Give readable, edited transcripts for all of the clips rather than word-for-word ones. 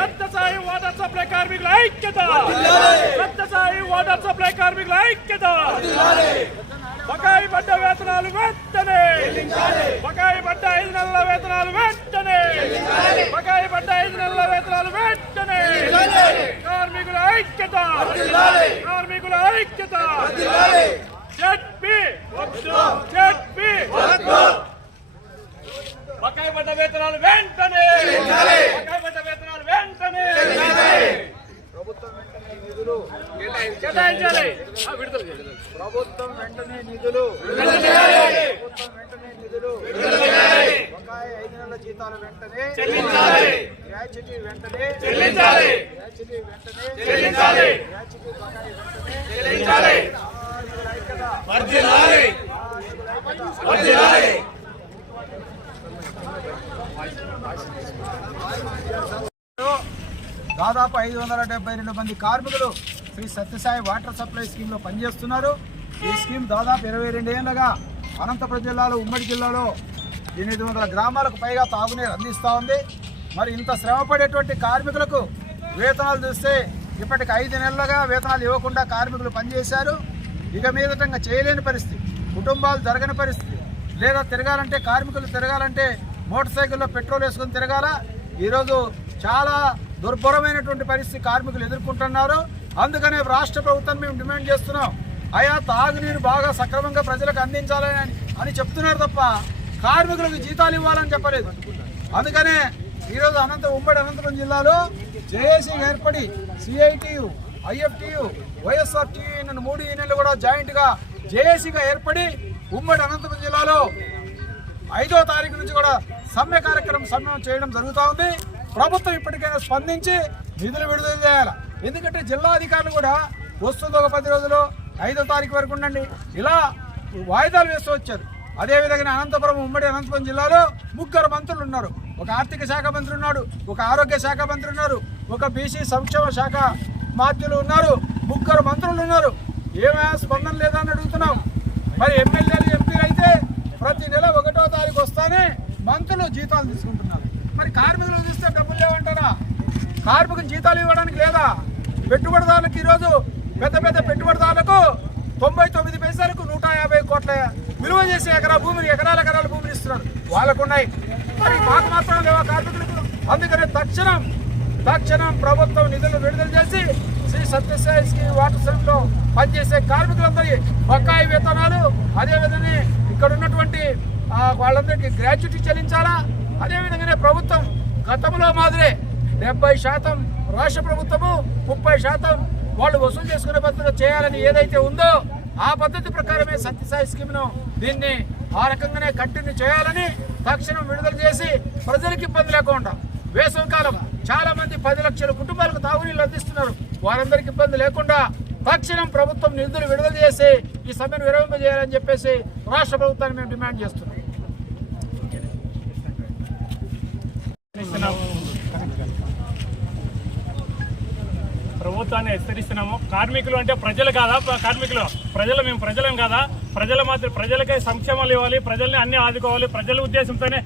Sathya Sai water supply కార్మికుల ఐక్యత, Sathya Sai water supply కార్మికుల ఐక్యత. బకాయి పడ్డ వేతనాలు వెంటనే, బకాయి పడ్డ 5 నెలల వేతనాలు వెంటనే, బకాయి పడ్డ 5 నెలల వేతనాలు వెంటనే. కార్మికుల ఐక్యత, కార్మికుల ఐక్యత. బకాయి పడ్డ వేతనాలు వెంటనే, బకాయి పడ్డ వేతనాలు వెంటనే. ప్రభుత్వం వెంటనే నిధులు కేటాయించాలి, ప్రభుత్వం వెంటనే నిధులు, ప్రభుత్వం వెంటనే నిధులు. బకాయి 5 నెలల జీతాలు వెంటనే చెల్లించాలి, గ్రాట్యుటీ వెంటనే చెల్లించాలి, గ్రాట్యుటీ వెంటనే చెల్లించాలి, గ్రాట్యుటీ బకాయి వెంటనే చెల్లించాలి. కార్మికుల ఐక్యత, వర్ధిల్లాలి, కార్మికుల ఐక్యత. వర్ధిల్లాలి. దాదాపు 572 మంది కార్మికులు శ్రీ సత్యసాయి వాటర్ సప్లై స్కీమ్లో పనిచేస్తున్నారు. ఈ స్కీమ్ దాదాపు 22 ఏళ్లుగా అనంతపురం జిల్లాలో, ఉమ్మడి జిల్లాలో 800 గ్రామాలకు పైగా తాగునీరు అందిస్తూ ఉంది. మరి ఇంత శ్రమపడేటువంటి కార్మికులకు వేతనాలు చూస్తే ఇప్పటికి 5 నెలలుగా వేతనాలు ఇవ్వకుండా కార్మికులు పనిచేశారు. ఇక మీదటంగా చేయలేని పరిస్థితి, కుటుంబాలు జరగని పరిస్థితి. లేదా తిరగాలంటే, కార్మికులు తిరగాలంటే మోటార్ సైకిల్లో పెట్రోల్ వేసుకొని తిరగాల. ఈరోజు చాలా దుర్భరమైనటువంటి పరిస్థితి కార్మికులు ఎదుర్కొంటున్నారు. అందుకనే రాష్ట్ర ప్రభుత్వం మేము డిమాండ్ చేస్తున్నాం, అయా తాగునీరు బాగా సక్రమంగా ప్రజలకు అందించాలని అని చెప్తున్నారు తప్ప కార్మికులకు జీతాలు ఇవ్వాలని చెప్పలేదు. అందుకనే ఈరోజు ఉమ్మడి అనంతపురం జిల్లాలో జేఏసీ ఏర్పడి సిఐటియు, ఐఎఫ్టియు, వైఎస్ఆర్టీయు 3 యూనియన్లు కూడా జాయింట్గా జేఏసీగా ఏర్పడి ఉమ్మడి అనంతపురం జిల్లాలో 5వ తారీఖు నుంచి కూడా సమ్మె కార్యక్రమం చేయడం జరుగుతూ ఉంది. ప్రభుత్వం ఇప్పటికైనా స్పందించి నిధులు విడుదల చేయాలి. ఎందుకంటే జిల్లా అధికారులు కూడా వస్తుంది ఒక 10 రోజులు, 5వ తారీఖు వరకు ఉండండి, ఇలా వాయిదాలు వేస్తూ వచ్చారు. అదేవిధంగా ఉమ్మడి అనంతపురం జిల్లాలో 3 మంత్రులు ఉన్నారు. ఒక ఆర్థిక శాఖ మంత్రి ఉన్నాడు, ఒక ఆరోగ్య శాఖ మంత్రి ఉన్నారు, ఒక బీసీ సంక్షేమ శాఖ మంత్రులు ఉన్నారు, 3 మంత్రులు ఉన్నారు. ఏమైనా స్పందన లేదా అని అడుగుతున్నాం. మరి ఎమ్మెల్యేలు, ఎంపీలు అయితే ప్రతి నెల 1వ తారీఖు వస్తానే మంత్రులు జీతాలు తీసుకుంటున్నారు. మరి కార్మికులు చూస్తే డబ్బులు లేవంటారా? కార్మికులు జీతాలు ఇవ్వడానికి లేదా? పెట్టుబడిదారులకు ఈరోజు పెద్ద పెద్ద పెట్టుబడిదారులకు 99 పైసలకు 150 కోట్ల విలువ చేసే ఎకరాల భూమిని ఇస్తున్నారు. వాళ్ళకున్నాయి, మరి మాకు మాత్రం లేవా కార్మికులకు? అందుకనే తక్షణం ప్రభుత్వం నిధులు విడుదల చేసి శ్రీ సత్యసాయి స్కీమ్ వాటర్ సప్లైలో పనిచేసే కార్మికులందరి బకాయి వేతనాలు, అదేవిధంగా ఇక్కడ ఉన్నటువంటి వాళ్ళందరికీ గ్రాట్యుటీ చెల్లించాలా. అదేవిధంగానే ప్రభుత్వం గతంలో మాదిరే 70% రాష్ట్ర ప్రభుత్వము, 30% వాళ్ళు వసూలు చేసుకునే పద్ధతిలో చేయాలని ఏదైతే ఉందో ఆ పద్ధతి ప్రకారమే సత్యసాయి స్కీమ్ను దీన్ని ఆ రకంగానే కంటిన్యూ చేయాలని తక్షణం విడుదల చేసి ప్రజలకు ఇబ్బంది లేకుండా, వేసవికాలం చాలా మంది 10 లక్షల కుటుంబాలకు తాగునీళ్ళు అందిస్తున్నారు, వారందరికీ ఇబ్బంది లేకుండా తక్షణం ప్రభుత్వం నిధులు విడుదల చేసి ఈ సమ్మెను విరమింపజేయాలని చెప్పేసి రాష్ట్ర ప్రభుత్వాన్ని మేము డిమాండ్ చేస్తున్నాం. ప్రభుత్వాన్ని హెచ్చరిస్తున్నాము. కార్మికులు అంటే ప్రజలు కాదా? మేము ప్రజలం కాదా? ప్రజలకే సంక్షేమాలు ఇవ్వాలి, ప్రజల్ని అన్ని ఆదుకోవాలి. ప్రజల ఉద్దేశంతోనే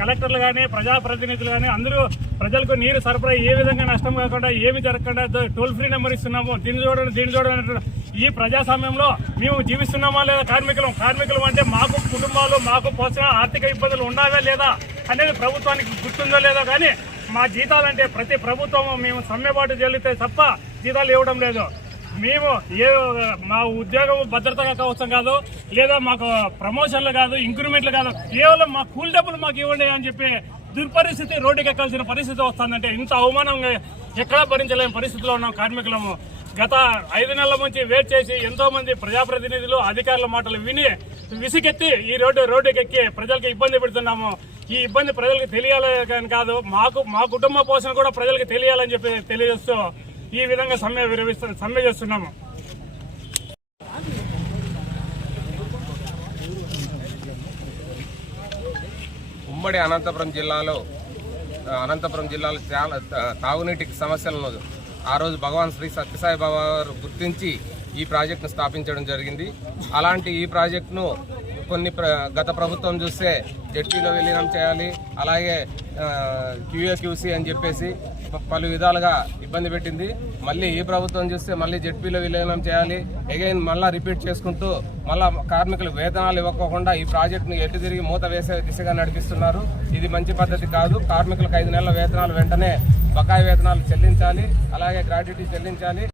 కలెక్టర్లు కానీ, ప్రజాప్రతినిధులు కానీ అందరూ ప్రజలకు నీరు సరఫరా ఏ విధంగా నష్టం కాకుండా, ఏమి జరగకుండా టోల్ ఫ్రీ నెంబర్ ఇస్తున్నాము. దీన్ని చూడండి ఈ ప్రజాస్వామ్యంలో మేము జీవిస్తున్నామా లేదా? కార్మికులు అంటే మాకు కుటుంబాలు, మాకు పోషణ, ఆర్థిక ఇబ్బందులు ఉన్నావా లేదా అనేది ప్రభుత్వానికి గుర్తుందో లేదో, కానీ మా జీతాలంటే ప్రతి ప్రభుత్వము మేము సమ్మెబాటు చెల్లితే తప్ప జీతాలు ఇవ్వడం లేదు. మేము మా ఉద్యోగం భద్రతగా కోసం కాదు, లేదా మాకు ప్రమోషన్లు కాదు, ఇంక్రిమెంట్లు కాదు, కేవలం మా కూలి డబ్బులు మాకు ఇవ్వండి అని చెప్పి దుర్పరిస్థితి, రోడ్డుకి ఎక్కాల్సిన పరిస్థితి వస్తుందంటే ఇంత అవమానంగా ఎక్కడా భరించలేని పరిస్థితిలో ఉన్నాం కార్మికులము. గత 5 నెలల నుంచి వెయిట్ చేసి ఎంతో మంది ప్రజాప్రతినిధులు, అధికారుల మాటలు విని విసిగెత్తి ఈ రోడ్డుకి ఎక్కి ప్రజలకు ఇబ్బంది పెడుతున్నాము. ఈ ఇబ్బంది ప్రజలకు తెలియాలని కాదు, మా కుటుంబ పోషణ కూడా ప్రజలకు తెలియాలని చెప్పి తెలియజేస్తూ ఈ విధంగా సమ్మె చేస్తున్నాము. ఉమ్మడి అనంతపురం జిల్లాలో చాలా తాగునీటికి సమస్యలను ఆ రోజు భగవాన్ శ్రీ సత్యసాయి బాబా గారు గుర్తించి ఈ ప్రాజెక్టును స్థాపించడం జరిగింది. అలాంటి ఈ ప్రాజెక్టును గత ప్రభుత్వం చూస్తే జెడ్పీలో విలీనం చేయాలి, అలాగే QA/QC అని చెప్పేసి పలు విధాలుగా ఇబ్బంది పెట్టింది. మళ్ళీ ఈ ప్రభుత్వం చూస్తే మళ్ళీ జెడ్పీలో విలీనం చేయాలి, అగైన్ మళ్ళీ రిపీట్ చేసుకుంటూ మళ్ళీ కార్మికులు వేతనాలు ఇవ్వకుండా ఈ ప్రాజెక్టును ఎటు తిరిగి మూత వేసే దిశగా నడిపిస్తున్నారు. ఇది మంచి పద్ధతి కాదు. కార్మికులకు 5 నెలల వేతనాలు వెంటనే బకాయి వేతనాలు చెల్లించాలి, అలాగే గ్రాట్యుటీ చెల్లించాలి.